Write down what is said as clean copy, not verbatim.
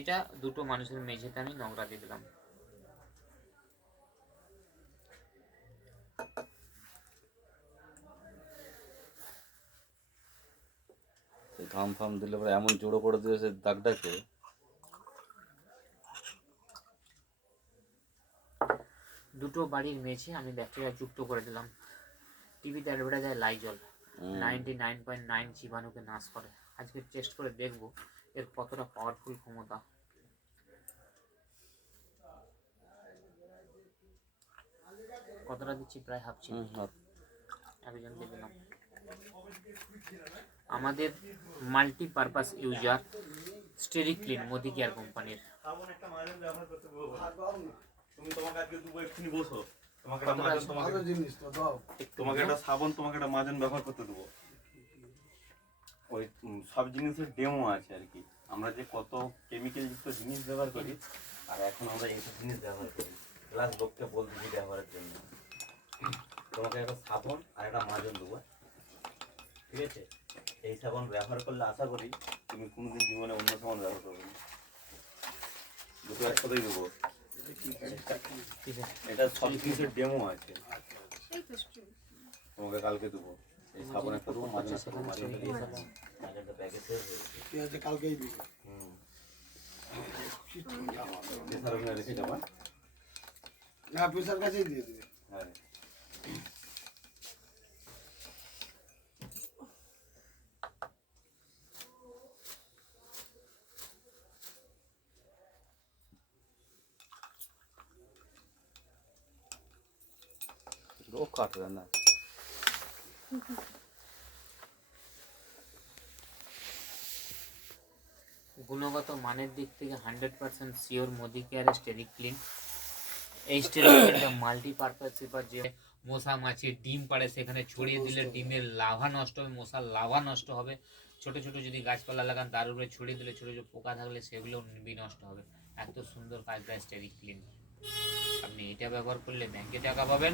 এটা দুটো মানুষের মেঝেতে আমি নোংরা দিয়ে দিলাম। ঘাম ফাম দিলে পরে এমন জোড়ো করে দিয়েছে দাগটাকে। দুটো বাড়ির মেঝে আমি ব্যাকটেরিয়া যুক্ত করে দিলাম। টিভিতে অ্যাডভার্টাইজ হয় লাইজল 99.9 জীবাণুকে নাশ করে। আজকে টেস্ট করে দেখব এর কতটা পাওয়ারফুল ক্ষমতা। কতটা দিচ্ছি? প্রায় হাফ চিনি একজনকে দিলাম। আমাদের multipurpose user steric clean Modi care কোম্পানির। তোমাকে একটা সাবান, তোমাকে একটা মাজন ব্যবহার করতে দেবো। ওই সব জিনিসের ডেমো আছে আর কি। আমরা যে কত কেমিক্যাল যুক্ত জিনিস ব্যবহার করি, আর এখন আমরা এইসব জিনিস ব্যবহার করি। প্লাস লোককে বলতেছি ব্যবহারের জন্য। তোমাকে একটা সাবান আর একটা মাজন দেবো, ঠিক আছে? এই সাবান ব্যবহার করলে আশা করি তুমি কোনোদিন জীবনে অন্য সাবান ব্যবহার করবে না। দুটো একসাথেই দেবো। এটা সব জিনিসের ডেমো আছে, তোমাকে কালকে দেবো। এই সাবান একটা দেবো, মাজন একটা দেবো। মাজনটা দিয়ে দেবো, মাজনটা প্যাকেজ শেষ হয়ে গেছে। কালকেই দিবি। প্রেসার ওখানে রেখে যাবা। না, প্রেসার কাছেই দিয়ে দিবি। হ্যাঁ, রোগ কাটবে না। গুণগত মানের দিক থেকে 100% sure Modi care steric clean. এই স্টেরিক ক্লিনটা মাল্টিপারপাস পেপার, যে মশা মাছির ডিম পাড়ে সেখানে ছড়িয়ে দিলে ডিমের লাভা নষ্ট হবে, মশার লাভা নষ্ট হবে। ছোট ছোট যদি গাছপালা লাগান তার উপরে ছড়িয়ে দিলে ছোট ছোট পোকা থাকলে সেগুলো বিনষ্ট হবে। এত সুন্দর কাজ দেয় স্টেরিক ক্লিন। আপনি এটা ব্যবহার করলে ব্যাংকে টাকা পাবেন।